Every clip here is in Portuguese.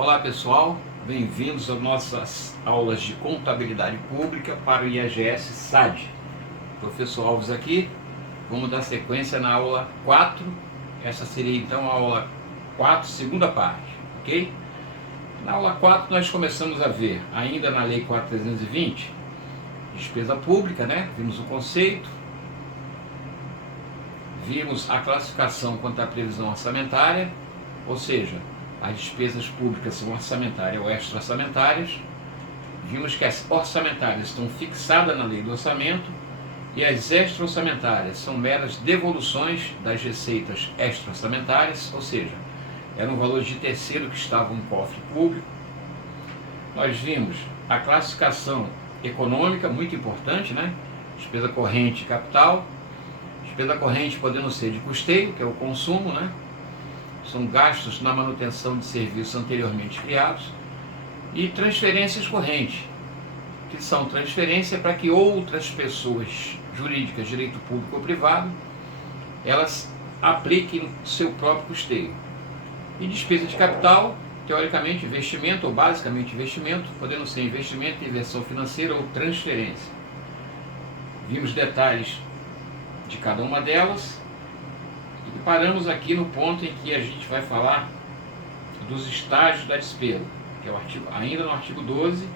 Olá pessoal, bem-vindos às nossas aulas de contabilidade pública para o IAGS SAD. Professor Alves aqui, vamos dar sequência na aula 4, essa seria então a aula 4, segunda parte, ok? Na aula 4 nós começamos a ver, ainda na Lei 4.320, despesa pública, né? Vimos o conceito, vimos a classificação quanto à previsão orçamentária, ou seja, as despesas públicas são orçamentárias ou extra-orçamentárias. Vimos que as orçamentárias estão fixadas na lei do orçamento e as extra-orçamentárias são meras devoluções das receitas extra-orçamentárias, ou seja, eram valores de terceiro que estavam no cofre público. Nós vimos a classificação econômica, muito importante, né? Despesa corrente e capital. Despesa corrente podendo ser de custeio, que é o consumo, né? São gastos na manutenção de serviços anteriormente criados, e transferências correntes, que são transferências para que outras pessoas jurídicas, direito público ou privado, elas apliquem seu próprio custeio. E despesa de capital, teoricamente investimento ou basicamente investimento, podendo ser investimento, inversão financeira ou transferência. Vimos detalhes de cada uma delas. E paramos aqui no ponto em que a gente vai falar dos estágios da despesa, que é o artigo, ainda no artigo 12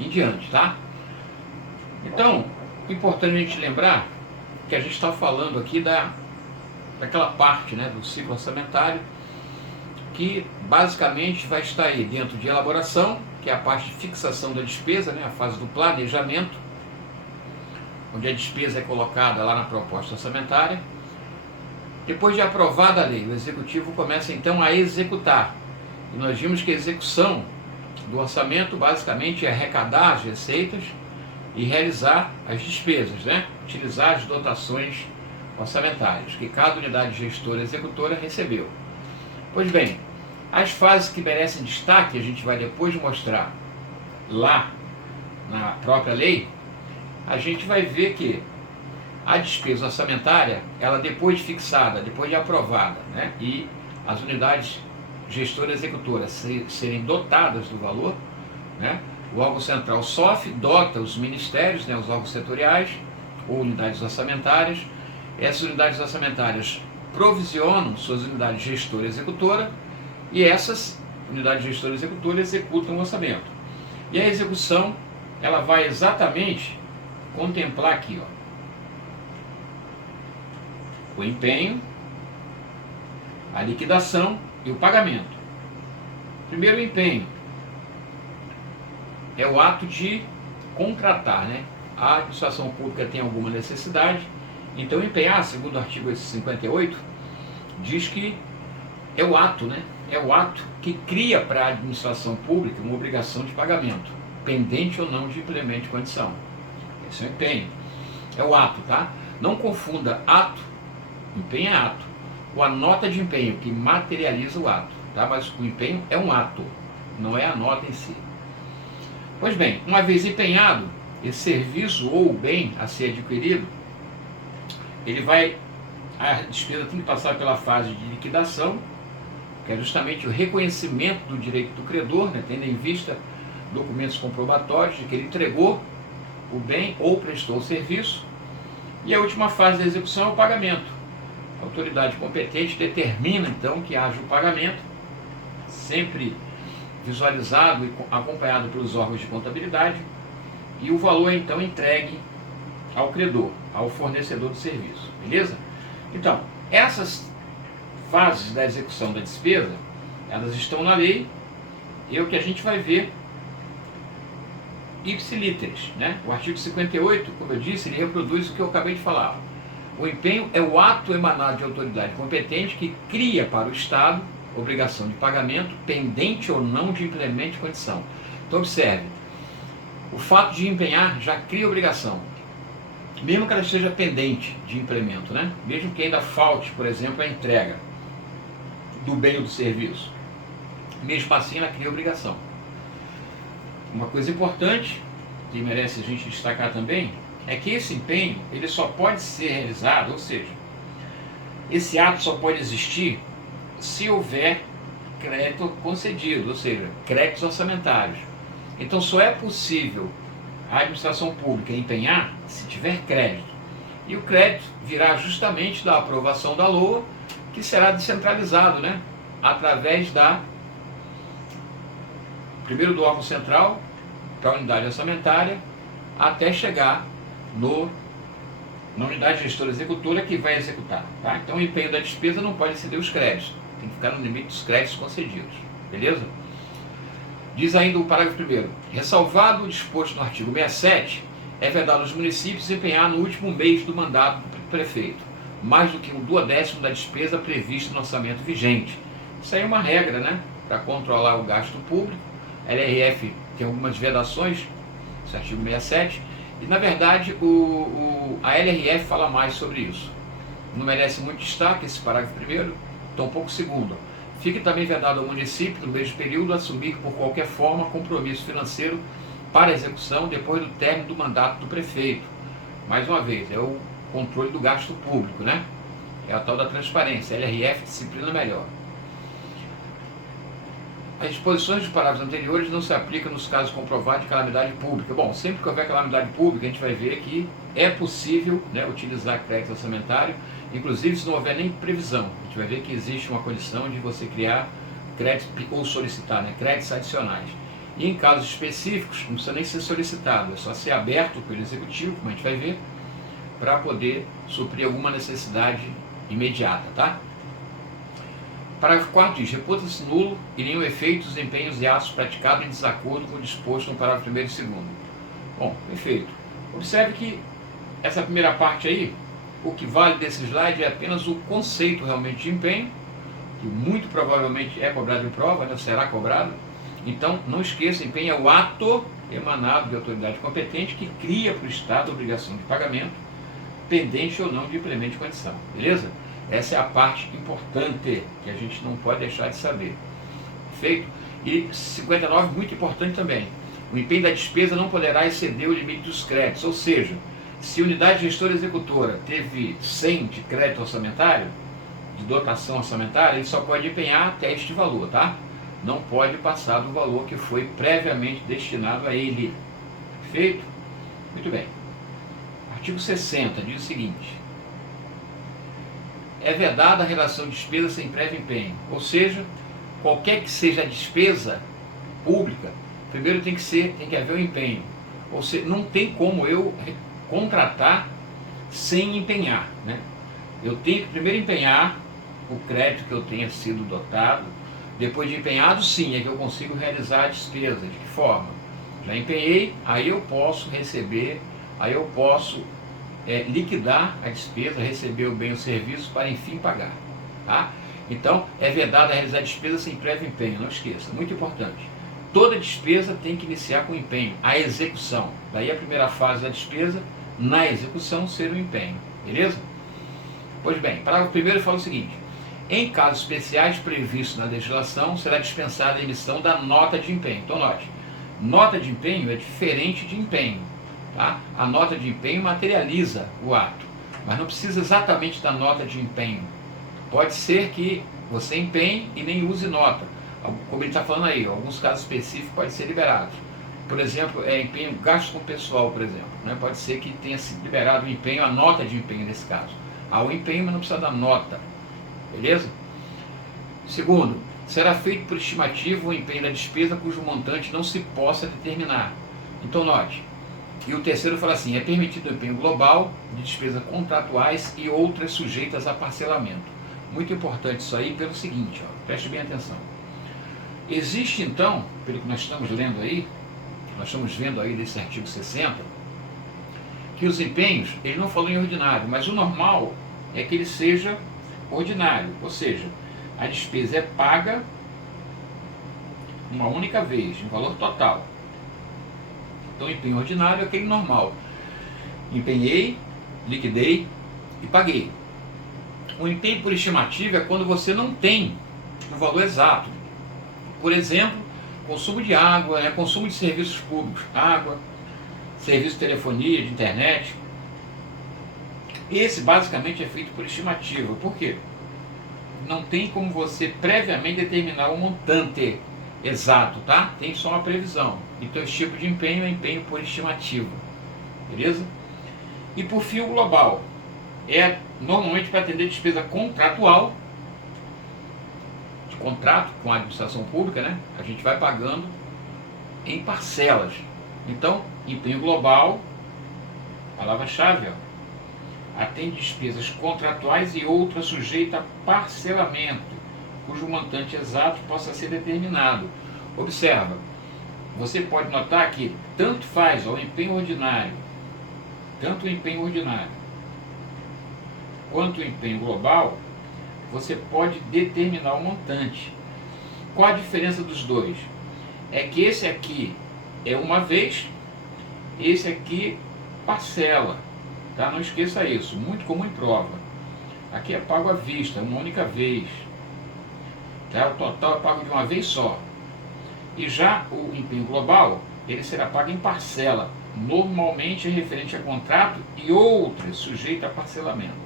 em diante, tá? Então, é importante a gente lembrar que a gente está falando aqui daquela parte, né, do ciclo orçamentário, que basicamente vai estar aí dentro de elaboração, que é a parte de fixação da despesa, né, a fase do planejamento, onde a despesa é colocada lá na proposta orçamentária. Depois de aprovada a lei, o Executivo começa então a executar. E nós vimos que a execução do orçamento basicamente é arrecadar as receitas e realizar as despesas, né? Utilizar as dotações orçamentárias que cada unidade gestora e executora recebeu. Pois bem, as fases que merecem destaque, a gente vai depois mostrar lá na própria lei, a gente vai ver que a despesa orçamentária, ela depois de fixada, depois de aprovada, né, e as unidades gestoras e executoras serem dotadas do valor, né, o órgão central SOF dota os ministérios, né, os órgãos setoriais ou unidades orçamentárias. Essas unidades orçamentárias provisionam suas unidades gestora e executora, e essas unidades gestora e executora executam o orçamento. E a execução, ela vai exatamente contemplar aqui, ó, o empenho, a liquidação e o pagamento. Primeiro, o empenho é o ato de contratar, né? A administração pública tem alguma necessidade, então empenhar, segundo o artigo 58, diz que é o ato, né? É o ato que cria para a administração pública uma obrigação de pagamento, pendente ou não de implemento de condição. Esse é o empenho. É o ato, tá? Não confunda ato. Empenho é ato. Ou a nota de empenho que materializa o ato, tá? Mas o empenho é um ato, não é a nota em si. Pois bem, uma vez empenhado, esse serviço ou o bem a ser adquirido, a despesa tem que passar pela fase de liquidação, que é justamente o reconhecimento do direito do credor, né, tendo em vista documentos comprobatórios de que ele entregou o bem ou prestou o serviço. E a última fase da execução é o pagamento. A autoridade competente determina então que haja o pagamento, sempre visualizado e acompanhado pelos órgãos de contabilidade, e o valor é então entregue ao credor, ao fornecedor do serviço, beleza? Então, essas fases da execução da despesa, elas estão na lei, e é o que a gente vai ver ipsilíteres, né? O artigo 58, como eu disse, ele reproduz o que eu acabei de falar. O empenho é o ato emanado de autoridade competente que cria para o Estado obrigação de pagamento, pendente ou não de implemento de condição. Então observe, o fato de empenhar já cria obrigação, mesmo que ela esteja pendente de implemento, né? Mesmo que ainda falte, por exemplo, a entrega do bem ou do serviço. Mesmo assim, ela cria obrigação. Uma coisa importante, que merece a gente destacar também, é que esse empenho, ele só pode ser realizado, ou seja, esse ato só pode existir se houver crédito concedido, ou seja, créditos orçamentários. Então só é possível a administração pública empenhar se tiver crédito. E o crédito virá justamente da aprovação da LOA, que será descentralizado, né? Através primeiro do órgão central, para a unidade orçamentária, até chegar na unidade gestora executora que vai executar. Tá? Então o empenho da despesa não pode exceder os créditos, tem que ficar no limite dos créditos concedidos. Beleza? Diz ainda o parágrafo 1º, ressalvado o disposto no artigo 67, é vedado aos municípios empenhar no último mês do mandato do prefeito, mais do que 1/12 da despesa prevista no orçamento vigente. Isso aí é uma regra, né? Para controlar o gasto público. A LRF tem algumas vedações, esse artigo 67, e na verdade a LRF fala mais sobre isso. Não merece muito destaque esse parágrafo 1º, tampouco o 2º. Fique também vedado ao município, no mesmo período, assumir por qualquer forma compromisso financeiro para execução depois do término do mandato do prefeito. Mais uma vez, é o controle do gasto público, né? É a tal da transparência, LRF disciplina melhor. As disposições dos parágrafos anteriores não se aplicam nos casos comprovados de calamidade pública. Bom, sempre que houver calamidade pública, a gente vai ver que é possível, né, utilizar crédito orçamentário, inclusive se não houver nem previsão. A gente vai ver que existe uma condição de você criar créditos ou solicitar, né, créditos adicionais. E em casos específicos, não precisa nem ser solicitado, é só ser aberto pelo executivo, como a gente vai ver, para poder suprir alguma necessidade imediata, tá? Parágrafo 4º diz, reputa-se nulo e nenhum efeito os empenhos e atos praticados em desacordo com o disposto no parágrafo 1º e 2º. Bom, perfeito. Observe que essa primeira parte aí, o que vale desse slide é apenas o conceito realmente de empenho, que muito provavelmente é cobrado em prova, né, será cobrado. Então, não esqueça, empenho é o ato emanado de autoridade competente que cria para o Estado a obrigação de pagamento, pendente ou não de implemento de condição. Beleza? Essa é a parte importante que a gente não pode deixar de saber. Feito? E 59, muito importante também. O empenho da despesa não poderá exceder o limite dos créditos. Ou seja, se a unidade gestora executora teve 100 de crédito orçamentário, de dotação orçamentária, ele só pode empenhar até este valor, tá? Não pode passar do valor que foi previamente destinado a ele. Feito? Muito bem. Artigo 60 diz o seguinte: é vedada a relação de despesa sem prévio empenho. Ou seja, qualquer que seja a despesa pública, primeiro tem que haver um empenho. Ou seja, não tem como eu contratar sem empenhar, né? Eu tenho que primeiro empenhar o crédito que eu tenha sido dotado. Depois de empenhado, sim, é que eu consigo realizar a despesa. De que forma? Já empenhei, aí eu posso receber, aí eu posso liquidar a despesa, receber o bem ou serviço para enfim pagar. Tá? Então, é vedado a realizar despesa sem prévio empenho, não esqueça, muito importante. Toda despesa tem que iniciar com empenho, a execução. Daí a primeira fase da despesa, na execução, ser o empenho. Beleza? Pois bem, parágrafo 1º fala o seguinte: em casos especiais previstos na legislação, será dispensada a emissão da nota de empenho. Então, note, nota de empenho é diferente de empenho. Tá? A nota de empenho materializa o ato, mas não precisa exatamente da nota de empenho. Pode ser que você empenhe e nem use nota. Como ele está falando aí, alguns casos específicos podem ser liberados. Por exemplo, empenho, gasto com pessoal, por exemplo. Né? Pode ser que tenha sido liberado o empenho, a nota de empenho nesse caso. Há o empenho, mas não precisa da nota. Beleza? Segundo, será feito por estimativa o empenho da despesa cujo montante não se possa determinar. Então, note. E o terceiro fala assim: é permitido o empenho global de despesas contratuais e outras sujeitas a parcelamento. Muito importante isso aí pelo seguinte, ó, preste bem atenção. Existe então, pelo que nós estamos lendo aí, nós estamos vendo aí desse artigo 60, que os empenhos, ele não falou em ordinário, mas o normal é que ele seja ordinário, ou seja, a despesa é paga uma única vez, em valor total. Então, empenho ordinário é aquele normal. Empenhei, liquidei e paguei. O empenho por estimativa é quando você não tem o valor exato. Por exemplo, consumo de água, consumo de serviços públicos, água, serviço de telefonia, de internet. Esse basicamente é feito por estimativa. Por quê? não tem como você previamente determinar o montante exato, tá? Tem só uma previsão. Então esse tipo de empenho é empenho por estimativa, beleza? E por fim o global, é normalmente para atender despesa contratual, de contrato com a administração pública, né? A gente vai pagando em parcelas. Então, empenho global, palavra-chave, atende despesas contratuais e outras sujeitas a parcelamento, cujo montante exato possa ser determinado. Observa, você pode notar que tanto faz ao empenho ordinário, tanto o empenho ordinário quanto o empenho global, você pode determinar o montante. Qual a diferença dos dois? É que esse aqui é uma vez, esse aqui parcela, tá? Não esqueça isso, muito comum em prova. Aqui é pago à vista, uma única vez, tá? O total é pago de uma vez só. E já o empenho global, ele será pago em parcela, normalmente é referente a contrato e outras sujeitas a parcelamento,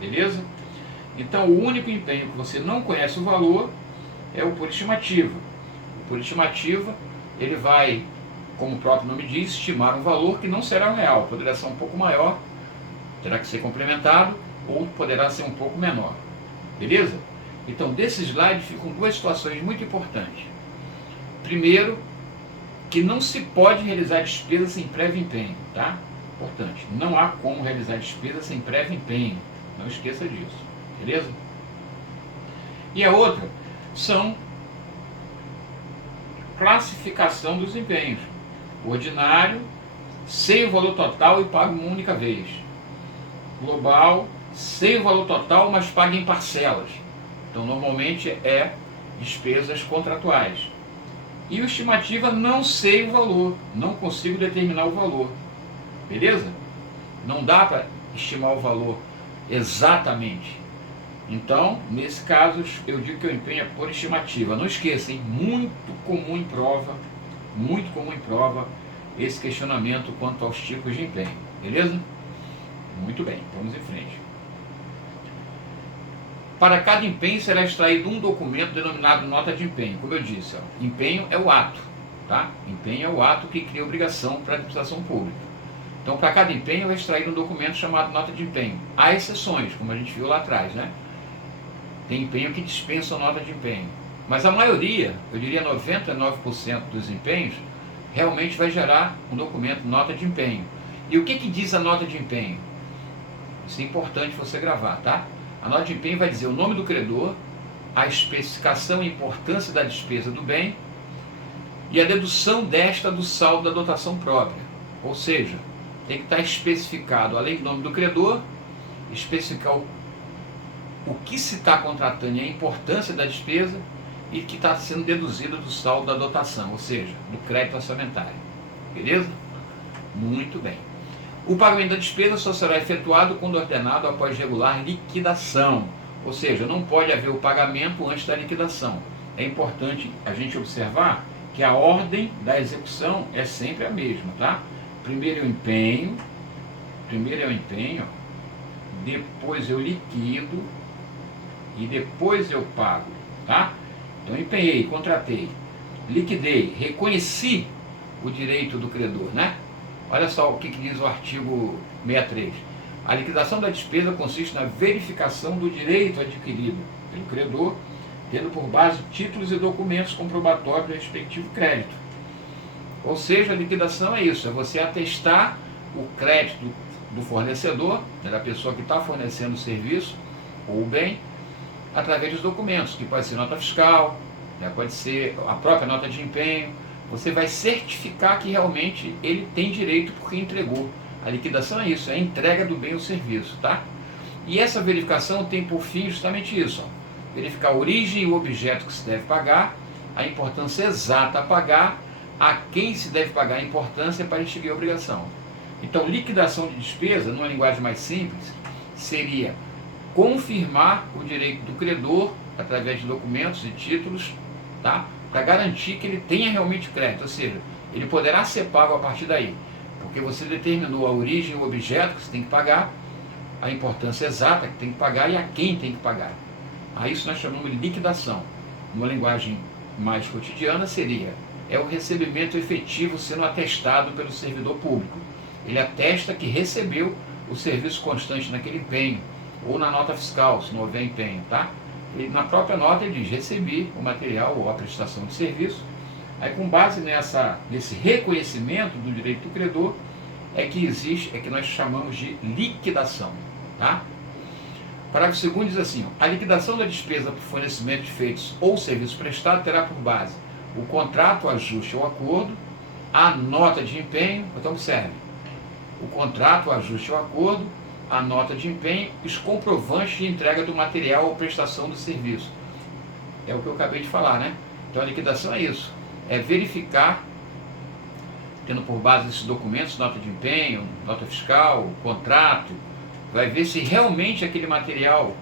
beleza? Então o único empenho que você não conhece o valor é o por estimativa. O por estimativa, ele vai, como o próprio nome diz, estimar um valor que não será real, poderá ser um pouco maior, terá que ser complementado, ou poderá ser um pouco menor, beleza? Então desse slide ficam duas situações muito importantes. Primeiro, que não se pode realizar despesa sem prévio empenho, tá? Importante, não há como realizar despesa sem prévio empenho, não esqueça disso, beleza? E a outra são classificação dos empenhos. O ordinário, sem o valor total e pago uma única vez. Global, sem o valor total, mas pago em parcelas. Então, normalmente é despesas contratuais. E o estimativa, não sei o valor, não consigo determinar o valor. Beleza? Não dá para estimar o valor exatamente. Então, nesse caso, eu digo que o empenho é por estimativa. Não esqueça, hein? Muito comum em prova, esse questionamento quanto aos tipos de empenho. Beleza? Muito bem, vamos em frente. Para cada empenho será extraído um documento denominado nota de empenho. Como eu disse, empenho é o ato, tá? Empenho é o ato que cria obrigação para a administração pública. Então, para cada empenho é extraído um documento chamado nota de empenho. Há exceções, como a gente viu lá atrás, né? Tem empenho que dispensa nota de empenho. Mas a maioria, eu diria 99% dos empenhos, realmente vai gerar um documento nota de empenho. E o que diz a nota de empenho? Isso é importante você gravar, tá? A nota de empenho vai dizer o nome do credor, a especificação e importância da despesa do bem e a dedução desta do saldo da dotação própria. Ou seja, tem que estar especificado, além do nome do credor, especificar o que se está contratando e a importância da despesa e que está sendo deduzido do saldo da dotação, ou seja, do crédito orçamentário. Beleza? Muito bem. O pagamento da despesa só será efetuado quando ordenado após regular liquidação, ou seja, não pode haver o pagamento antes da liquidação. É importante a gente observar que a ordem da execução é sempre a mesma, tá? Primeiro eu empenho, depois eu liquido e depois eu pago, tá? Então empenhei, contratei, liquidei, reconheci o direito do credor, né? Olha só o que diz o artigo 63. A liquidação da despesa consiste na verificação do direito adquirido pelo credor, tendo por base títulos e documentos comprobatórios do respectivo crédito. Ou seja, a liquidação é isso, é você atestar o crédito do fornecedor, da pessoa que está fornecendo o serviço ou o bem, através dos documentos, que pode ser nota fiscal, pode ser a própria nota de empenho. Você vai certificar que realmente ele tem direito porque entregou. A liquidação é isso, é a entrega do bem ou serviço, tá? E essa verificação tem por fim justamente isso, verificar a origem e o objeto que se deve pagar, a importância exata a pagar, a quem se deve pagar a importância para extinguir a obrigação. Então, liquidação de despesa, numa linguagem mais simples, seria confirmar o direito do credor através de documentos e títulos, tá? Para garantir que ele tenha realmente crédito, ou seja, ele poderá ser pago a partir daí, porque você determinou a origem e o objeto que você tem que pagar, a importância exata que tem que pagar e a quem tem que pagar. A isso nós chamamos de liquidação. Numa linguagem mais cotidiana seria o recebimento efetivo sendo atestado pelo servidor público. Ele atesta que recebeu o serviço constante naquele empenho, ou na nota fiscal, se não houver empenho, tá? E na própria nota ele diz, recebi o material ou a prestação de serviço. Aí com base nesse reconhecimento do direito do credor, é que nós chamamos de liquidação, tá? Parágrafo 2º diz assim, a liquidação da despesa por fornecimento de feitos ou serviço prestado terá por base o contrato, o ajuste ou acordo, a nota de empenho, então observe, o contrato, o ajuste ou acordo, a nota de empenho e os comprovantes de entrega do material ou prestação do serviço. É o que eu acabei de falar, né? Então a liquidação é isso, é verificar, tendo por base esses documentos, nota de empenho, nota fiscal, contrato, vai ver se realmente aquele material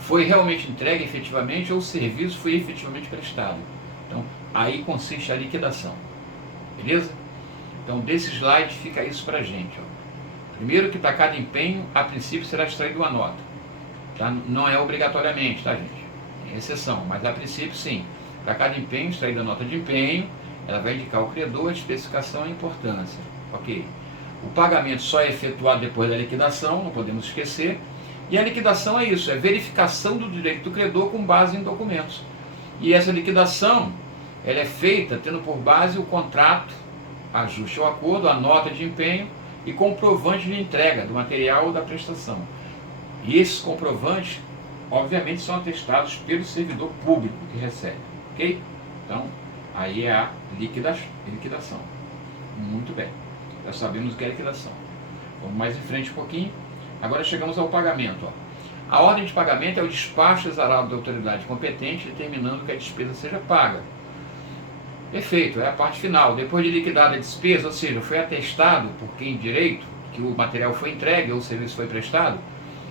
foi realmente entregue efetivamente ou o serviço foi efetivamente prestado. Então, aí consiste a liquidação. Beleza? Então, desse slide fica isso para a gente. Ó. Primeiro que para cada empenho, a princípio será extraída uma nota. Tá? Não é obrigatoriamente, tá, gente? Tem exceção, mas a princípio sim. Para cada empenho, extraída a nota de empenho, ela vai indicar ao credor a especificação e a importância. Ok? O pagamento só é efetuado depois da liquidação, não podemos esquecer. E a liquidação é isso, é verificação do direito do credor com base em documentos. E essa liquidação, ela é feita tendo por base o contrato, ajuste ou acordo, a nota de empenho e comprovante de entrega do material ou da prestação. E esses comprovantes, obviamente, são atestados pelo servidor público que recebe. Ok? Então, aí é a liquidação. Muito bem. Já sabemos o que é liquidação. Vamos mais em frente um pouquinho. Agora chegamos ao pagamento. Ó. A ordem de pagamento é o despacho exarado da autoridade competente, determinando que a despesa seja paga. Perfeito, é a parte final. Depois de liquidada a despesa, ou seja, foi atestado por quem direito que o material foi entregue ou o serviço foi prestado,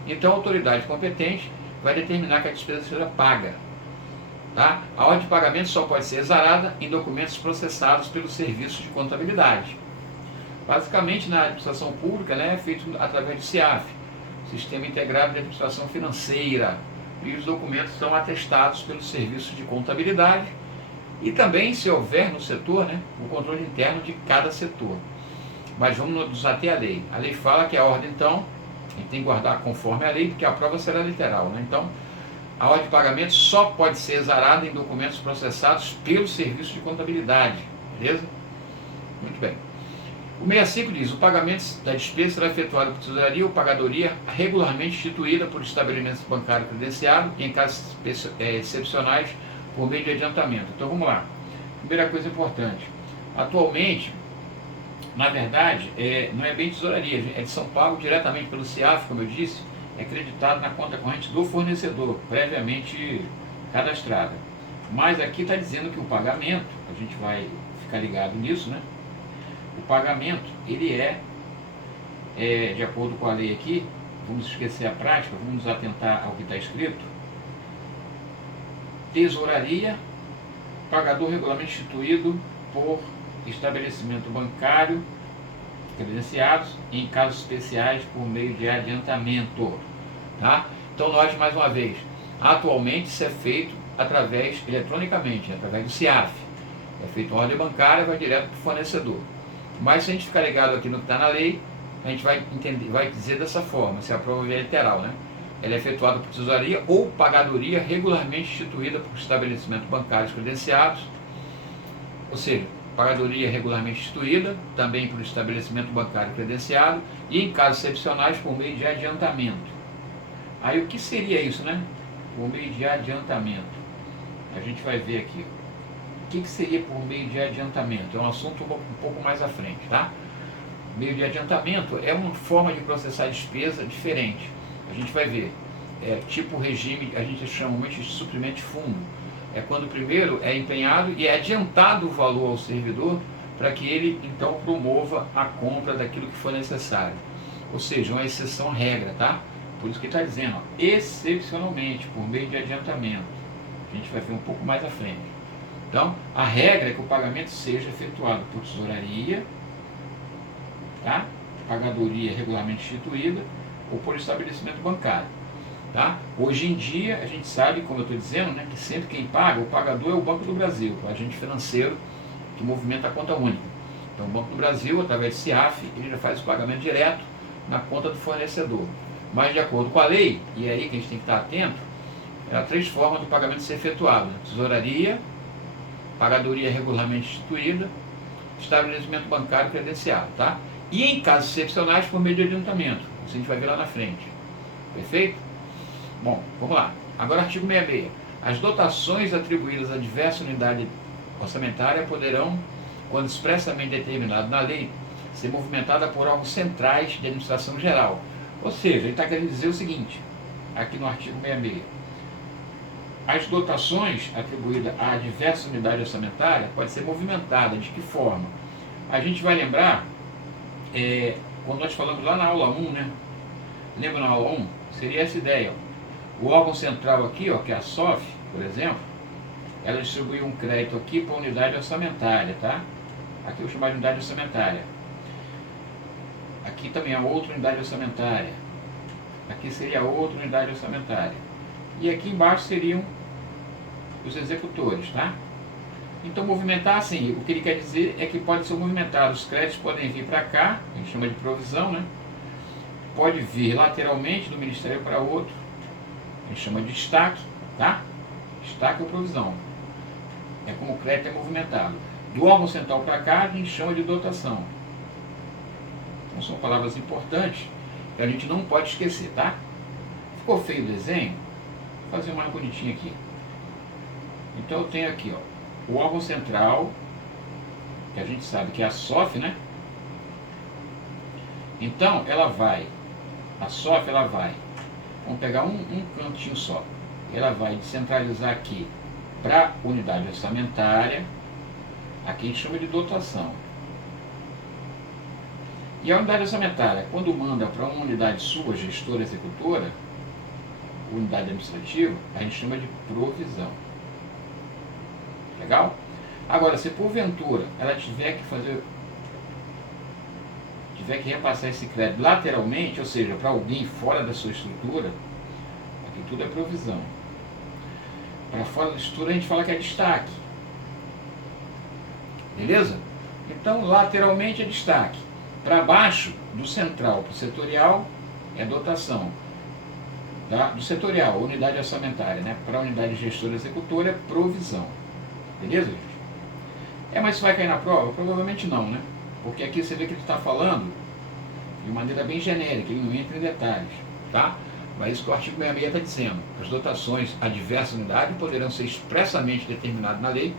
então a autoridade competente vai determinar que a despesa seja paga. Tá? A ordem de pagamento só pode ser exarada em documentos processados pelo serviço de contabilidade. Basicamente, na administração pública, né, é feito através do CIAF, Sistema Integrado de Administração Financeira, e os documentos são atestados pelo serviço de contabilidade e também, se houver no setor, né, o controle interno de cada setor. Mas vamos nos ater à lei. A lei fala que a ordem, então, a gente tem que guardar conforme a lei, porque a prova será literal. Né? Então, a ordem de pagamento só pode ser exarada em documentos processados pelo serviço de contabilidade. Beleza? Muito bem. O 65 diz, o pagamento da despesa será efetuado por tesouraria ou pagadoria regularmente instituída por estabelecimento bancário credenciado, em casos excepcionais, por meio de adiantamento. Então vamos lá. Primeira coisa importante. Atualmente, na verdade, não é bem tesouraria, é de São Paulo, diretamente pelo CIAF, como eu disse, é creditado na conta corrente do fornecedor, previamente cadastrada. Mas aqui está dizendo que o pagamento, a gente vai ficar ligado nisso, né? O pagamento, ele de acordo com a lei aqui, vamos esquecer a prática, vamos nos atentar ao que está escrito, tesouraria, pagador regularmente instituído por estabelecimento bancário, credenciados, em casos especiais por meio de adiantamento. Tá? Então, note mais uma vez, atualmente isso é feito eletronicamente, através do CIAF. É feito ordem bancária, vai direto para o fornecedor. Mas se a gente ficar ligado aqui no que está na lei, a gente vai entender, vai dizer dessa forma, se a prova é literal, né? Ela é efetuada por tesouraria ou pagadoria regularmente instituída por estabelecimentos bancários credenciados, ou seja, pagadoria regularmente instituída, também por estabelecimento bancário credenciado, e em casos excepcionais por meio de adiantamento. Aí o que seria isso, né? Por meio de adiantamento. A gente vai ver aqui. O que seria por meio de adiantamento? É um assunto um pouco mais à frente, tá? Meio de adiantamento é uma forma de processar despesa diferente. A gente vai ver. Tipo regime, a gente chama muito de suprimento de fundo. É quando primeiro é empenhado e é adiantado o valor ao servidor para que ele então promova a compra daquilo que for necessário. Ou seja, uma exceção à regra, tá? Por isso que está dizendo, ó, excepcionalmente, por meio de adiantamento. A gente vai ver um pouco mais à frente. Então, a regra é que o pagamento seja efetuado por tesouraria, tá? Pagadoria regularmente instituída ou por estabelecimento bancário. Tá? Hoje em dia, a gente sabe, como eu estou dizendo, né, que sempre quem paga, o pagador é o Banco do Brasil, o agente financeiro que movimenta a conta única. Então, o Banco do Brasil, através do CIAF, ele já faz o pagamento direto na conta do fornecedor. Mas, de acordo com a lei, e é aí que a gente tem que estar atento, há 3 formas do pagamento ser efetuado: tesouraria, pagadoria regularmente instituída, estabelecimento bancário credenciado. Tá? E em casos excepcionais, por meio de adiantamento. Isso a gente vai ver lá na frente. Perfeito? Bom, vamos lá. Agora, artigo 66. As dotações atribuídas a diversa unidade orçamentária poderão, quando expressamente determinado na lei, ser movimentada por órgãos centrais de administração geral. Ou seja, ele está querendo dizer o seguinte, aqui no artigo 66. As dotações atribuídas a diversas unidades orçamentárias podem ser movimentadas. De que forma? A gente vai lembrar, quando nós falamos lá na aula 1, né? Lembra na aula 1? Seria essa ideia. Ó. O órgão central aqui, ó, que é a SOF, por exemplo, ela distribuiu um crédito aqui para a unidade orçamentária, tá? Aqui eu vou chamar de unidade orçamentária. Aqui também é outra unidade orçamentária. Aqui seria outra unidade orçamentária. E aqui embaixo seriam os executores, tá? Então, movimentar, assim, o que ele quer dizer é que pode ser movimentado. Os créditos podem vir para cá, a gente chama de provisão, né? Pode vir lateralmente do ministério para outro, a gente chama de destaque, tá? Destaque ou provisão. É como o crédito é movimentado. Do órgão central para cá, a gente chama de dotação. Então, são palavras importantes que a gente não pode esquecer, tá? Ficou feio o desenho? Vou fazer mais bonitinho aqui. Então, eu tenho aqui, ó, o órgão central, que a gente sabe que é a SOF, né? Então, a SOF, ela vai, vamos pegar um cantinho só, ela vai descentralizar aqui para unidade orçamentária, aqui a gente chama de dotação. E a unidade orçamentária, quando manda para uma unidade sua, gestora, executora, unidade administrativa, a gente chama de provisão. Legal? Agora, se porventura ela tiver que repassar esse crédito lateralmente, ou seja, para alguém fora da sua estrutura, aqui tudo é provisão. Para fora da estrutura a gente fala que é destaque. Beleza? Então, lateralmente é destaque. Para baixo, do central para o setorial, é dotação. Tá? Do setorial, unidade orçamentária, né? Para a unidade gestora executora, é provisão. Beleza, gente? Mas isso vai cair na prova? Provavelmente não, né? Porque aqui você vê que ele está falando de maneira bem genérica, ele não entra em detalhes, tá? Mas isso que o artigo 66 está dizendo. As dotações a diversas unidades poderão ser expressamente determinadas na lei,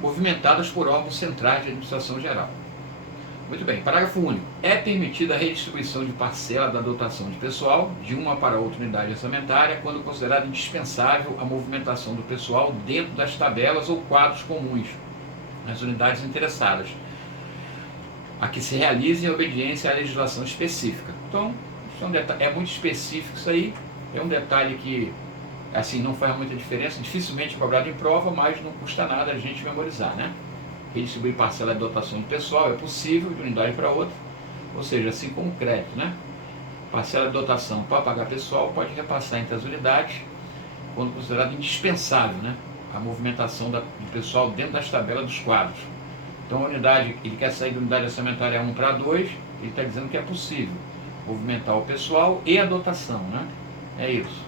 movimentadas por órgãos centrais de administração geral. Muito bem, parágrafo único. É permitida a redistribuição de parcela da dotação de pessoal de uma para outra unidade orçamentária quando considerada indispensável a movimentação do pessoal dentro das tabelas ou quadros comuns nas unidades interessadas, a que se realize em obediência à legislação específica. Então, isso é muito específico isso aí, é um detalhe que assim não faz muita diferença, dificilmente cobrado em prova, mas não custa nada a gente memorizar, né? Redistribuir parcela de dotação do pessoal é possível de unidade para outra, ou seja, assim como o crédito, né? Parcela de dotação para pagar pessoal pode repassar entre as unidades quando considerado indispensável, né? A movimentação do pessoal dentro das tabelas dos quadros. Então a unidade, ele quer sair da unidade orçamentária 1 para 2, ele está dizendo que é possível movimentar o pessoal e a dotação, né? É isso.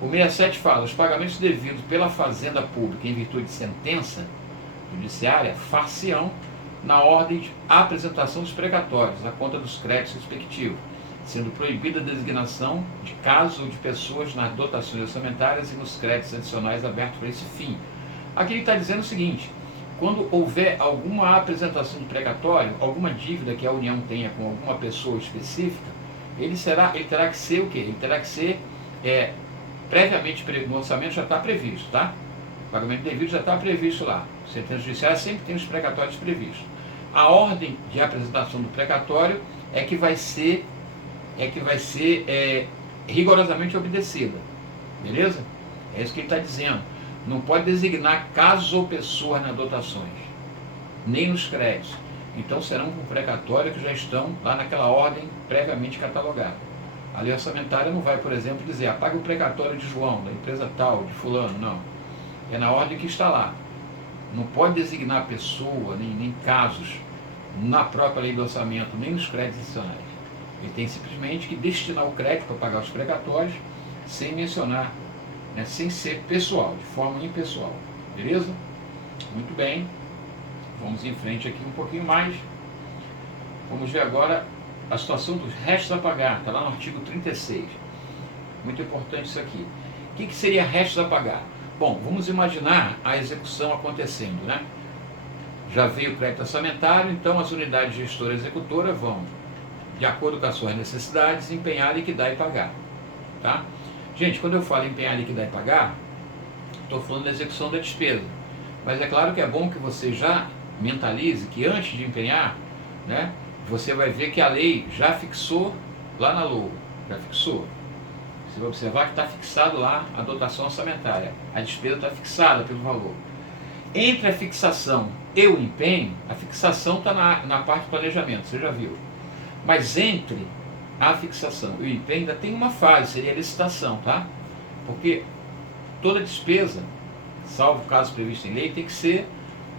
O 67 fala, os pagamentos devidos pela Fazenda Pública em virtude de sentença judiciária far-se-ão na ordem de apresentação dos precatórios, na conta dos créditos respectivos, sendo proibida a designação de casos ou de pessoas nas dotações orçamentárias e nos créditos adicionais abertos para esse fim. Aqui ele está dizendo o seguinte, quando houver alguma apresentação de precatório, alguma dívida que a União tenha com alguma pessoa específica, ele terá que ser o quê? Ele terá que ser previamente, no orçamento já está previsto, tá? O pagamento devido já está previsto lá. Sentença judiciária sempre tem os precatórios previstos. A ordem de apresentação do precatório é que vai ser rigorosamente obedecida. Beleza? É isso que ele está dizendo. Não pode designar casos ou pessoas nas dotações, nem nos créditos. Então serão com precatório que já estão lá naquela ordem previamente catalogada. A lei orçamentária não vai, por exemplo, dizer apague o precatório de João, da empresa tal, de fulano, não. É na ordem que está lá. Não pode designar pessoa, nem casos, na própria lei do orçamento, nem nos créditos adicionais. Ele tem simplesmente que destinar o crédito para pagar os precatórios, sem mencionar, né, sem ser pessoal, de forma impessoal. Beleza? Muito bem. Vamos em frente aqui um pouquinho mais. Vamos ver agora a situação dos restos a pagar. Está lá no artigo 36. Muito importante isso aqui. O que seria restos a pagar? Bom, vamos imaginar a execução acontecendo, né? Já veio o crédito orçamentário, então as unidades gestora e executora vão, de acordo com as suas necessidades, empenhar, liquidar e pagar. Tá? Gente, quando eu falo empenhar, liquidar e pagar, estou falando da execução da despesa. Mas é claro que é bom que você já mentalize que antes de empenhar, né, você vai ver que a lei já fixou lá na LOA, já fixou. Você vai observar que está fixado lá a dotação orçamentária, a despesa está fixada pelo valor. Entre a fixação e o empenho, a fixação está na parte de planejamento, você já viu. Mas entre a fixação e o empenho ainda tem uma fase, seria a licitação, tá? Porque toda despesa, salvo caso previsto em lei, tem que ser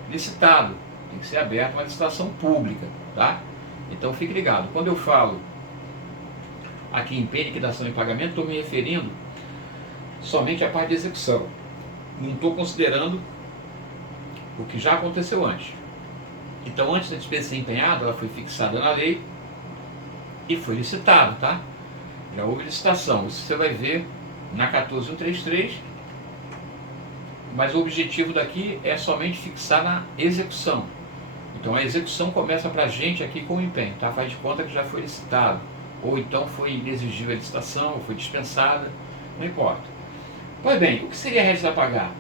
licitado, tem que ser aberta uma licitação pública, tá? Então fique ligado, quando eu falo aqui empenho, liquidação e pagamento, estou me referindo somente à parte de execução. Não estou considerando o que já aconteceu antes. Então, antes da despesa ser empenhada, ela foi fixada na lei e foi licitada, tá? Já houve licitação. Isso você vai ver na 14133, mas o objetivo daqui é somente fixar na execução. Então, a execução começa para a gente aqui com o empenho, tá? Faz de conta que já foi licitado, ou então foi inexigível a licitação, ou foi dispensada, não importa. Pois bem, o que seria restos a pagar?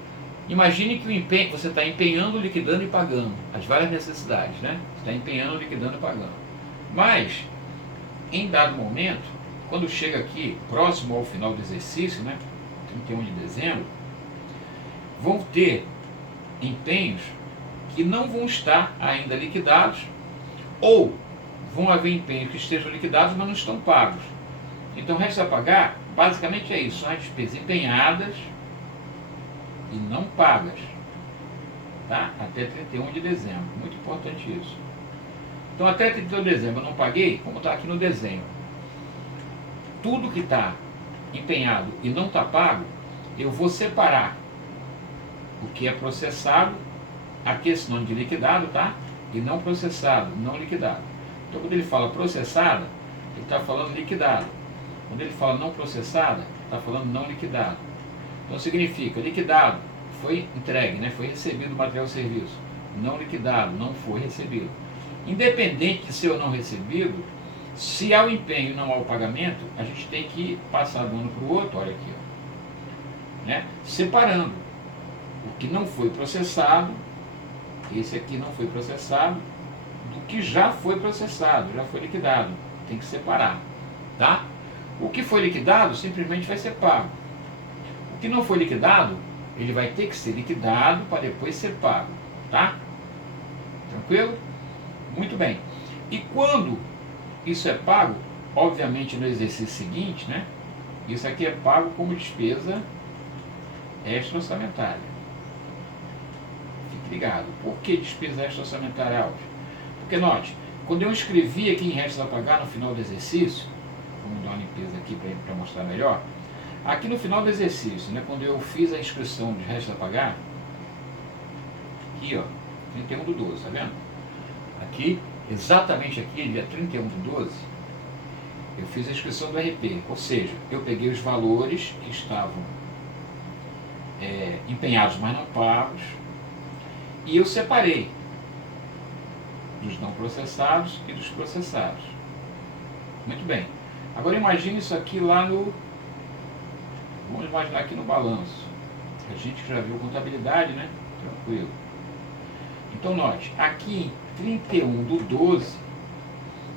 Imagine que o empenho, você está empenhando, liquidando e pagando, as várias necessidades, né? Você está empenhando, liquidando e pagando. Mas, em dado momento, quando chega aqui, próximo ao final do exercício, né? 31 de dezembro, vão ter empenhos que não vão estar ainda liquidados, ou vão haver empenhos que estejam liquidados, mas não estão pagos. Então, restos a pagar, basicamente é isso, são as despesas empenhadas e não pagas, tá? Até 31 de dezembro, muito importante isso. Então, até 31 de dezembro eu não paguei, como está aqui no desenho. Tudo que está empenhado e não está pago, eu vou separar o que é processado, aqui é sinônimo de liquidado, tá? E não processado, não liquidado. Então, quando ele fala processada, ele está falando liquidado. Quando ele fala não processada, está falando não liquidado. Então, significa liquidado, foi entregue, né? Foi recebido o material ou serviço. Não liquidado, não foi recebido. Independente de ser ou não recebido, se há o empenho e não há o pagamento, a gente tem que passar de um ano para o outro, olha aqui, ó, né? Separando o que não foi processado, esse aqui não foi processado, do que já foi processado, já foi liquidado. Tem que separar, tá? O que foi liquidado simplesmente vai ser pago. O que não foi liquidado, ele vai ter que ser liquidado para depois ser pago, tá? Tranquilo? Muito bem. E quando isso é pago, obviamente no exercício seguinte, né? Isso aqui é pago como despesa extra-orçamentária. Fique ligado. Por que despesa extra-orçamentária, Alves? Porque note, quando eu escrevi aqui em restos a pagar no final do exercício, vamos dar uma limpeza aqui para mostrar melhor. Aqui no final do exercício, né, quando eu fiz a inscrição de restos a pagar, aqui ó, 31 do 12, tá vendo? Aqui, exatamente aqui, dia 31 do 12, eu fiz a inscrição do RP, ou seja, eu peguei os valores que estavam empenhados, mas não pagos, e eu separei dos não processados e dos processados. Muito bem. Agora imagine isso aqui lá no... Vamos imaginar aqui no balanço. A gente já viu contabilidade, né? Tranquilo. Então note, aqui em 31 do 12,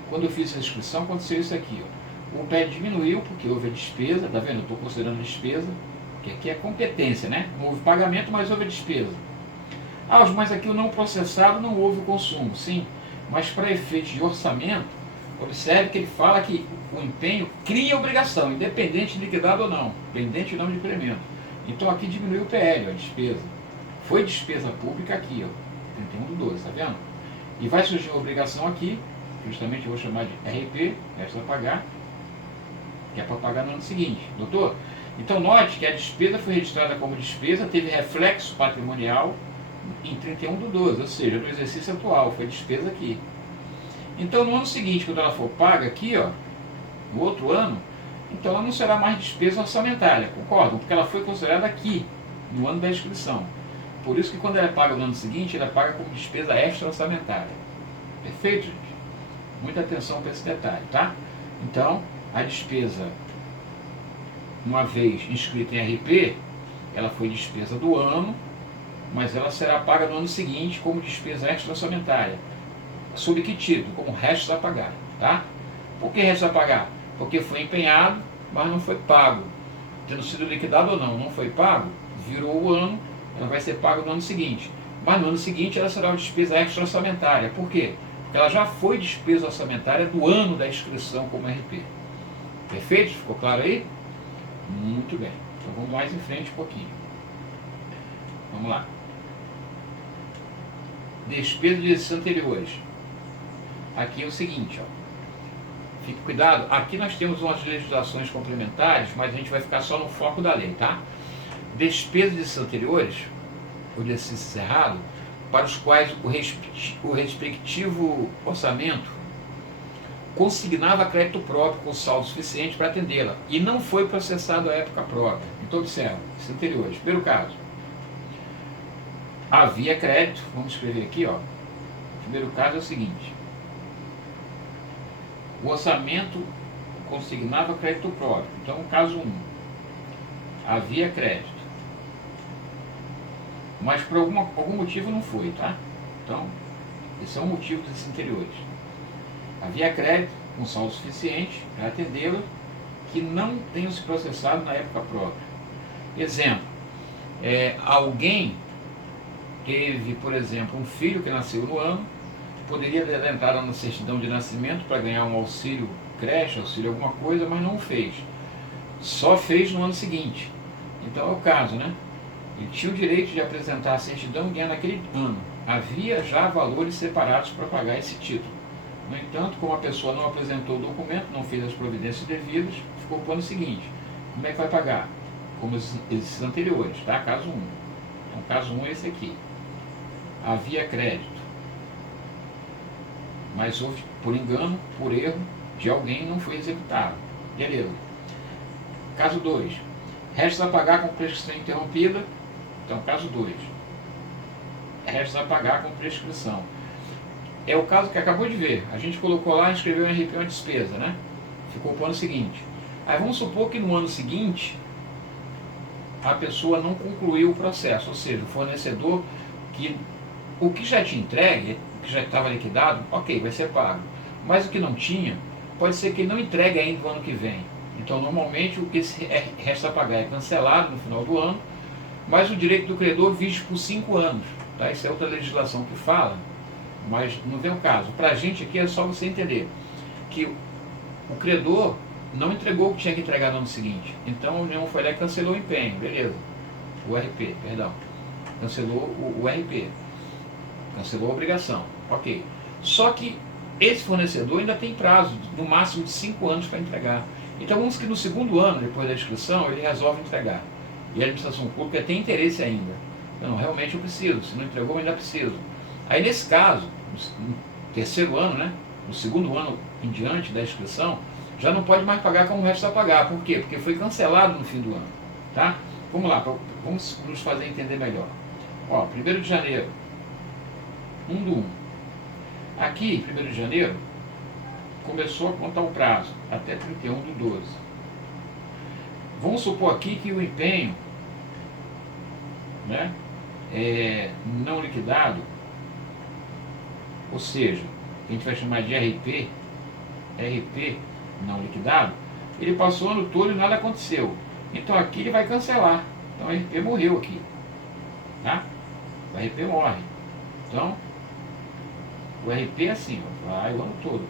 quando eu fiz essa inscrição, aconteceu isso aqui, ó. O pé diminuiu porque houve a despesa, tá vendo? Eu estou considerando a despesa, que aqui é competência, né? Não houve pagamento, mas houve a despesa. Ah, mas aqui o não processado não houve o consumo, sim. Mas para efeitos de orçamento, observe que ele fala que o empenho cria obrigação, independente de liquidado ou não, pendente ou não de incremento. Então aqui diminuiu o PL, a despesa. Foi despesa pública aqui, ó, 31/12, tá vendo? E vai surgir uma obrigação aqui, justamente eu vou chamar de RP, resta a pagar, que é para pagar no ano seguinte. Doutor? Então note que a despesa foi registrada como despesa, teve reflexo patrimonial em 31/12, ou seja, no exercício atual, foi despesa aqui. Então no ano seguinte, quando ela for paga aqui, ó, no outro ano, então ela não será mais despesa orçamentária, concordam? Porque ela foi considerada aqui, no ano da inscrição. Por isso que quando ela é paga no ano seguinte, ela é paga como despesa extra orçamentária. Perfeito, gente? Muita atenção para esse detalhe, tá? Então, a despesa, uma vez inscrita em RP, ela foi despesa do ano, mas ela será paga no ano seguinte como despesa extra orçamentária. Sob que título? Como restos a pagar, tá? Por que restos a pagar? Porque foi empenhado, mas não foi pago. Tendo sido liquidado ou não foi pago, virou o ano, ela vai ser paga no ano seguinte. Mas no ano seguinte ela será uma despesa extra orçamentária. Por quê? Porque ela já foi despesa orçamentária do ano da inscrição como RP. Perfeito? Ficou claro aí? Muito bem. Então vamos mais em frente um pouquinho. Vamos lá. Despesa de exercícios anteriores. Aqui é o seguinte, ó. Fique cuidado, aqui nós temos umas legislações complementares, mas a gente vai ficar só no foco da lei, tá? Despesas de exercícios anteriores, ou de exercício errado, para os quais o respectivo orçamento consignava crédito próprio com saldo suficiente para atendê-la e não foi processado à época própria. Então observa, esses anteriores. Primeiro caso, havia crédito, vamos escrever aqui, ó. O primeiro caso é o seguinte: o orçamento consignava crédito próprio. Então, caso 1, havia crédito, mas por algum motivo não foi, tá? Então, esse é um motivo desses anteriores. Havia crédito com saldo suficiente para atendê-lo, que não tenham se processado na época própria. Exemplo, alguém teve, por exemplo, um filho que nasceu no ano, poderia adelantar na certidão de nascimento para ganhar um auxílio creche, auxílio alguma coisa, mas não o fez. Só fez no ano seguinte. Então é o caso, né? Ele tinha o direito de apresentar a certidão e ganhar naquele ano. Havia já valores separados para pagar esse título. No entanto, como a pessoa não apresentou o documento, não fez as providências devidas, ficou para o ano seguinte. Como é que vai pagar? Como esses anteriores, tá? Caso 1. Então, caso 1 é esse aqui. Havia crédito, mas houve, por engano, por erro de alguém, não foi executado. Beleza. Caso 2. Restos a pagar com prescrição interrompida. Então, caso 2. Restos a pagar com prescrição. É o caso que acabou de ver. A gente colocou lá e escreveu em RP uma despesa, né? Ficou para o ano seguinte. Aí vamos supor que no ano seguinte a pessoa não concluiu o processo, ou seja, o fornecedor que o que já tinha entregue, o que já estava liquidado, ok, vai ser pago. Mas o que não tinha, pode ser que não entregue ainda no ano que vem. Então, normalmente, o que resta a pagar é cancelado no final do ano, mas o direito do credor vige por 5 anos. Tá? Isso é outra legislação que fala, mas não vem o caso. Para a gente aqui é só você entender que o credor não entregou o que tinha que entregar no ano seguinte. Então, a União foi lá e cancelou o empenho, beleza. O RP, perdão. Cancelou o RP. Cancelou a obrigação, ok. Só que esse fornecedor ainda tem prazo, no máximo de 5 anos para entregar. Então vamos que no segundo ano, depois da inscrição, ele resolve entregar. E a administração pública tem interesse ainda. Não, realmente eu preciso, se não entregou eu ainda preciso. Aí nesse caso, no terceiro ano, né, no segundo ano em diante da inscrição, já não pode mais pagar como resto a pagar. Por quê? Porque foi cancelado no fim do ano. Tá? Vamos lá, vamos nos fazer entender melhor. Ó, 1º de janeiro. 1/1. Aqui, 1º de janeiro, começou a contar o prazo, até 31/12. Vamos supor aqui que o empenho, né, não liquidado, ou seja, a gente vai chamar de RP não liquidado, ele passou o ano todo e nada aconteceu. Então aqui ele vai cancelar. Então o RP morreu aqui. Tá? O RP morre. Então, o RP é assim, ó, vai o ano todo.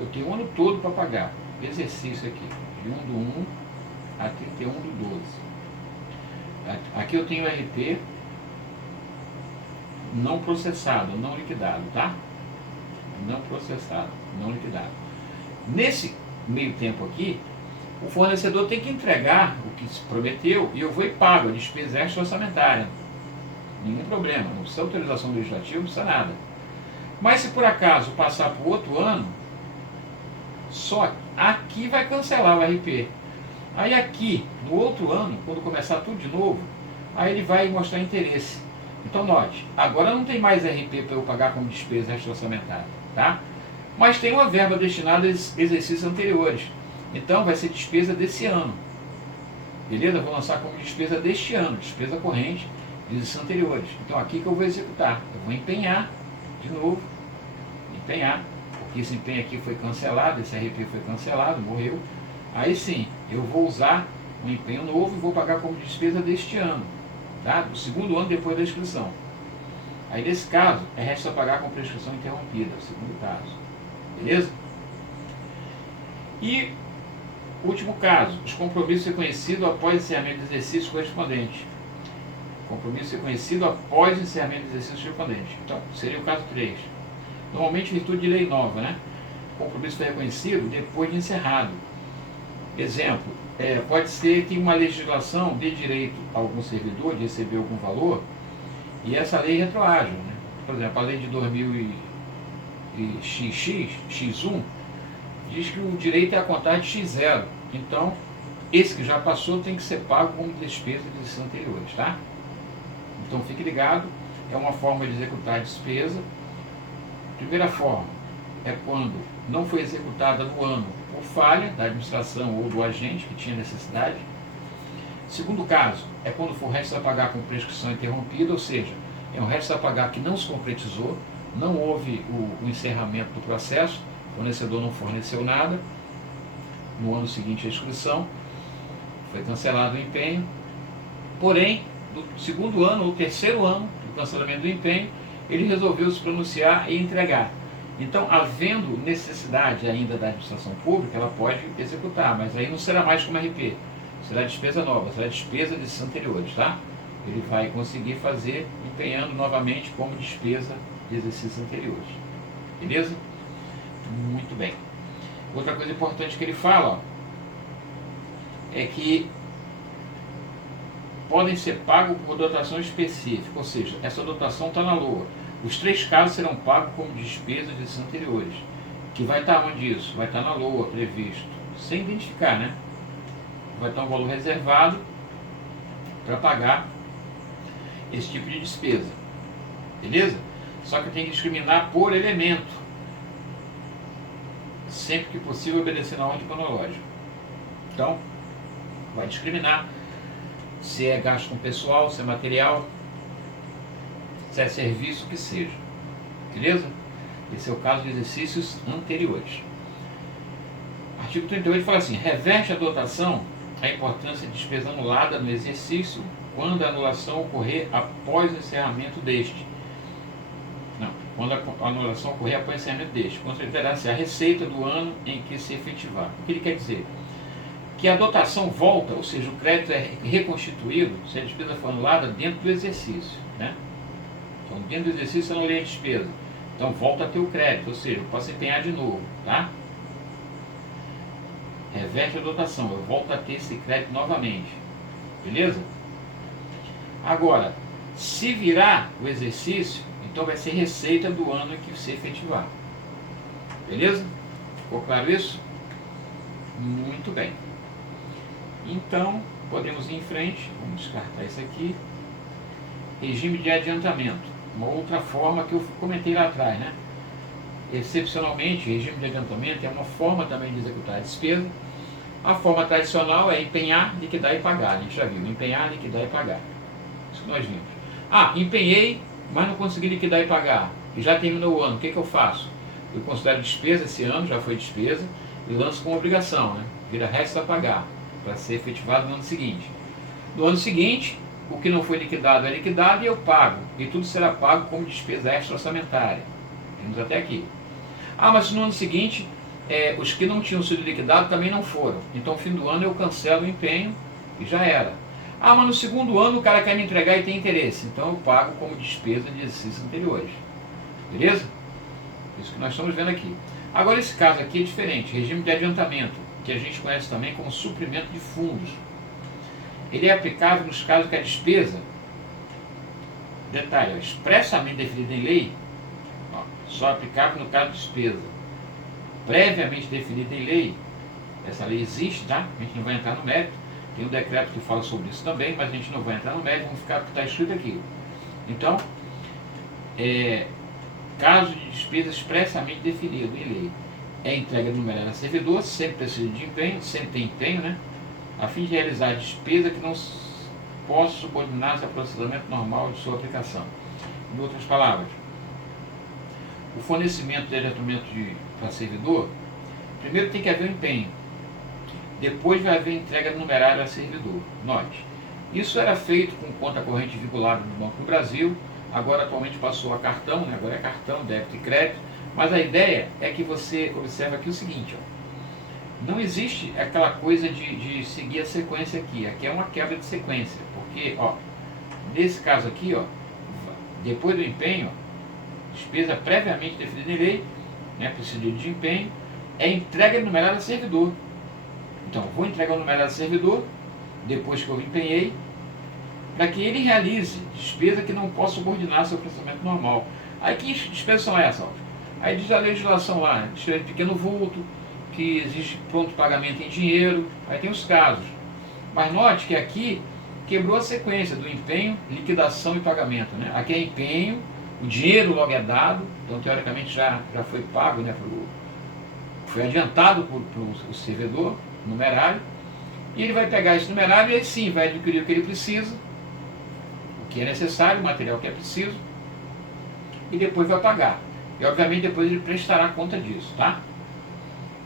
Eu tenho o ano todo para pagar. exercício aqui, de 1/1 a 31/12. Aqui eu tenho RP não processado, não liquidado, tá? Não processado, não liquidado. Nesse meio tempo aqui, o fornecedor tem que entregar o que se prometeu e eu vou e pago a despesa extra orçamentária. Nenhum problema, não precisa autorização legislativa, não precisa nada. Mas se por acaso passar para o outro ano, só aqui vai cancelar o RP. Aí aqui, no outro ano, quando começar tudo de novo, aí ele vai mostrar interesse. Então note, agora não tem mais RP para eu pagar como despesa extra orçamentária, tá? Mas tem uma verba destinada a exercícios anteriores. Então vai ser despesa desse ano. Beleza? Vou lançar como despesa deste ano, despesa corrente de exercícios anteriores. Então aqui que eu vou executar. Eu vou empenhar de novo. Empenhar. Porque esse empenho aqui foi cancelado, esse RP foi cancelado, morreu. Aí sim, eu vou usar um empenho novo e vou pagar como despesa deste ano. Tá? Do segundo ano depois da inscrição. Aí nesse caso, resta pagar com prescrição interrompida, segundo caso. Beleza? E último caso, os compromissos reconhecidos após encerramento do exercício correspondente. Compromisso reconhecido após encerramento do exercício correspondente. Então, seria o caso 3. Normalmente, em virtude de lei nova, né? O compromisso foi reconhecido depois de encerrado. Exemplo, pode ser que uma legislação dê direito a algum servidor de receber algum valor e essa lei retroaja, né? Por exemplo, a lei de 2000 e X1 diz que o direito é a contar de X0. Então, esse que já passou tem que ser pago como despesa de exercícios anteriores, tá? Então, fique ligado, é uma forma de executar a despesa. Primeira forma é quando não foi executada no ano por falha da administração ou do agente que tinha necessidade. Segundo caso, é quando for resto a pagar com prescrição interrompida, ou seja, é um resto a pagar que não se concretizou, não houve o encerramento do processo, o fornecedor não forneceu nada, no ano seguinte a inscrição, foi cancelado o empenho, porém, do segundo ano ou terceiro ano do cancelamento do empenho, ele resolveu se pronunciar e entregar. Então, havendo necessidade ainda da administração pública, ela pode executar, mas aí não será mais como RP, será despesa nova, será despesa desses anteriores, tá? Ele vai conseguir fazer empenhando novamente como despesa de exercícios anteriores. Beleza? Muito bem. Outra coisa importante que ele fala, ó, é que podem ser pagos por dotação específica, ou seja, essa dotação está na LOA. Os 3 casos serão pagos como despesas desses anteriores. Que vai estar onde isso? Vai estar na LOA previsto, sem identificar, né? Vai estar um valor reservado para pagar esse tipo de despesa. Beleza? Só que tem que discriminar por elemento, sempre que possível obedecendo a ordem cronológica. Então, vai discriminar se é gasto com pessoal, se é material, se é serviço, que seja. Beleza? Esse é o caso de exercícios anteriores. Artigo 38 fala assim: reverte a dotação a importância de despesa anulada no exercício quando a anulação ocorrer após o encerramento deste. Não, quando a anulação ocorrer após o encerramento deste, considerará-se a receita do ano em que se efetivar. O que ele quer dizer? Que a dotação volta, ou seja, o crédito é reconstituído se a despesa for anulada dentro do exercício, né? Então, dentro do exercício eu anulei a despesa, então volta a ter o crédito, ou seja, eu posso empenhar de novo, tá? Reverte a dotação, eu volto a ter esse crédito novamente, beleza? Agora, se virar o exercício, então vai ser receita do ano em que se efetivar, beleza? Ficou claro isso? Muito bem. Então, podemos ir em frente, vamos descartar isso aqui. Regime de adiantamento, uma outra forma que eu comentei lá atrás, né? Excepcionalmente, regime de adiantamento é uma forma também de executar a despesa. A forma tradicional é empenhar, liquidar e pagar, a gente já viu, empenhar, liquidar e pagar. Isso que nós vimos. Ah, empenhei, mas não consegui liquidar e pagar, e já terminou o ano, o que eu faço? Eu considero despesa esse ano, já foi despesa, e lanço com obrigação, né? Vira resto a pagar, para ser efetivado no ano seguinte. No ano seguinte, o que não foi liquidado é liquidado e eu pago. E tudo será pago como despesa extra orçamentária. Temos até aqui. Ah, mas no ano seguinte os que não tinham sido liquidados também não foram. Então, no fim do ano eu cancelo o empenho e já era. Ah, mas no segundo ano o cara quer me entregar e tem interesse. Então eu pago como despesa de exercícios anteriores. Beleza? Isso que nós estamos vendo aqui. Agora esse caso aqui é diferente. Regime de adiantamento, que a gente conhece também como suprimento de fundos. Ele é aplicável nos casos que a despesa, detalhe, expressamente definida em lei, só aplicável no caso de despesa previamente definida em lei. Essa lei existe, tá? A gente não vai entrar no mérito. Tem um decreto que fala sobre isso também, mas a gente não vai entrar no mérito, vamos ficar com o que está escrito aqui. Então, caso de despesa expressamente definido em lei, é entrega numerária a servidor, sempre precisa de empenho, sempre tem empenho, né? A fim de realizar a despesa que não possa subordinar-se ao processamento normal de sua aplicação. Em outras palavras, o fornecimento de adiantamento para servidor, primeiro tem que haver um empenho, depois vai haver entrega numerária a servidor. Note, isso era feito com conta corrente vinculada no Banco do Brasil, agora atualmente passou a cartão, né? Agora é cartão, débito e crédito, mas a ideia é que você observa aqui o seguinte, não existe aquela coisa de seguir a sequência aqui é uma quebra de sequência, porque nesse caso aqui, depois do empenho, despesa previamente definida em lei, né, procedimento de empenho, é entrega numerária a servidor. Então, vou entregar o numerário a servidor, depois que eu empenhei, para que ele realize despesa que não possa subordinar-se ao processamento normal. Aí que despesas são essas? Aí diz a legislação lá, despesa de pequeno vulto, que existe pronto pagamento em dinheiro, aí tem os casos. Mas note que aqui quebrou a sequência do empenho, liquidação e pagamento. Né? Aqui é empenho, o dinheiro logo é dado, então teoricamente já foi pago, né, foi adiantado para o servidor, numerário, e ele vai pegar esse numerário e ele sim vai adquirir o que ele precisa, o que é necessário, o material que é preciso, e depois vai pagar. E obviamente depois ele prestará conta disso, tá?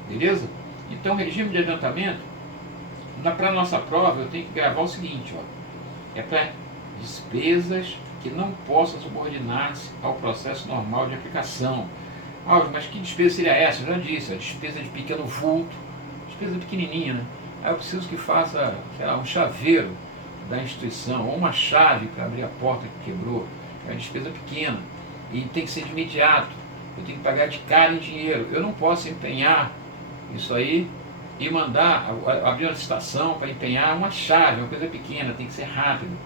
Beleza? Então, regime de adiantamento, para a nossa prova, eu tenho que gravar o seguinte, é para despesas que não possam subordinar-se ao processo normal de aplicação. Mas que despesa seria essa? Eu já disse, a despesa de pequeno vulto, despesa pequenininha, né? Aí eu preciso que faça, sei lá, um chaveiro da instituição, ou uma chave para abrir a porta que quebrou, é uma despesa pequena, e tem que ser de imediato, eu tenho que pagar de cara em dinheiro, eu não posso empenhar isso aí e mandar, abrir uma licitação para empenhar uma chave, uma coisa pequena, tem que ser rápido.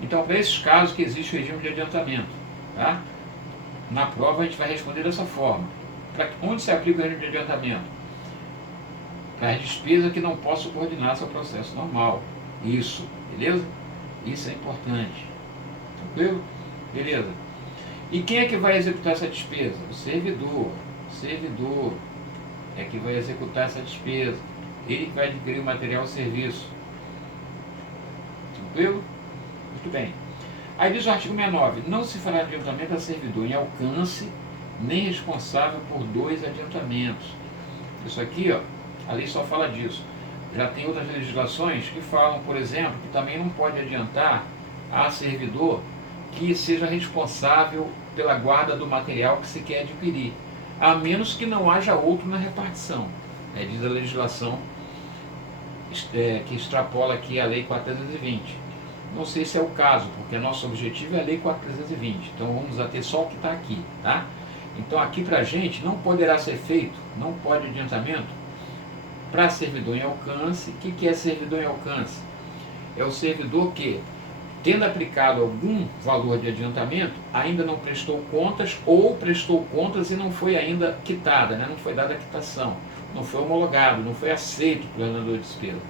Então, para esses casos que existe o regime de adiantamento, tá? Na prova a gente vai responder dessa forma. Onde se aplica o regime de adiantamento? Para as despesas que não possam subordinar-se ao processo normal. Isso, beleza? Isso é importante. Tranquilo? Beleza. E quem é que vai executar essa despesa? O servidor. O servidor é que vai executar essa despesa. Ele que vai adquirir o material ou serviço. Tranquilo? Muito bem. Aí diz o artigo 69, não se fará adiantamento a servidor em alcance, nem responsável por 2 adiantamentos. Isso aqui, a lei só fala disso. Já tem outras legislações que falam, por exemplo, que também não pode adiantar a servidor que seja responsável pela guarda do material que se quer adquirir, a menos que não haja outro na repartição. Diz a legislação que extrapola aqui a Lei 420. Não sei se é o caso, porque nosso objetivo é a Lei 420, então vamos ater só o que está aqui, tá? Então aqui para a gente não poderá ser feito, não pode adiantamento para servidor em alcance. O que é servidor em alcance? É o servidor que, tendo aplicado algum valor de adiantamento, ainda não prestou contas ou prestou contas e não foi ainda quitada, né? Não foi dada a quitação, não foi homologado, não foi aceito pelo ordenador de despesa.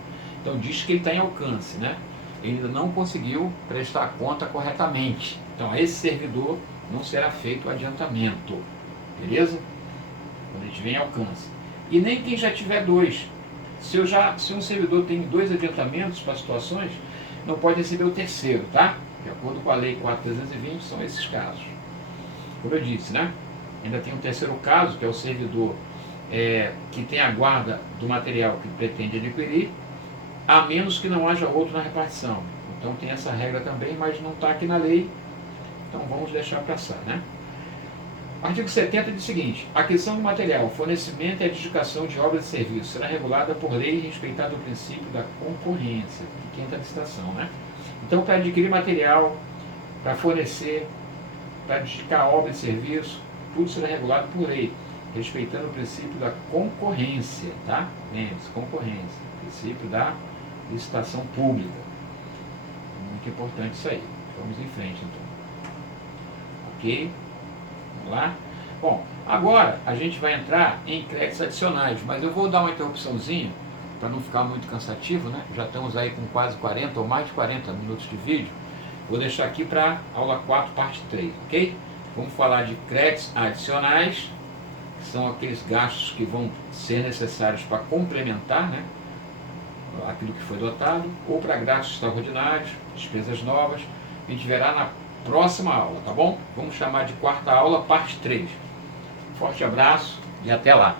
Então diz que ele está em alcance, né? Ele ainda não conseguiu prestar conta corretamente. Então a esse servidor não será feito o adiantamento, beleza? Quando ele estiver em alcance. E nem quem já tiver 2. Se um servidor tem 2 adiantamentos para situações, não pode receber o terceiro, tá? De acordo com a Lei 4.320, são esses casos. Como eu disse, né? Ainda tem um terceiro caso, que é o servidor que tem a guarda do material que pretende adquirir, a menos que não haja outro na repartição. Então tem essa regra também, mas não está aqui na lei, então vamos deixar passar, né? Artigo 70 diz o seguinte: a aquisição do material, fornecimento e adjudicação de obras e serviços será regulada por lei e respeitado o princípio da concorrência, quinta licitação, né? Então, para adquirir material, para fornecer, para adjudicar obra e serviço, tudo será regulado por lei, respeitando o princípio da concorrência, tá? Lembre-se, concorrência, princípio da licitação pública. Muito importante isso aí. Vamos em frente, então. Ok? Vamos lá? Bom, agora a gente vai entrar em créditos adicionais, mas eu vou dar uma interrupçãozinha para não ficar muito cansativo, né? Já estamos aí com quase 40 ou mais de 40 minutos de vídeo. Vou deixar aqui para aula 4, parte 3, ok? Vamos falar de créditos adicionais, que são aqueles gastos que vão ser necessários para complementar, né, aquilo que foi dotado, ou para gastos extraordinários, despesas novas. A gente verá na próxima aula, tá bom? Vamos chamar de quarta aula, parte 3. Forte abraço e até lá!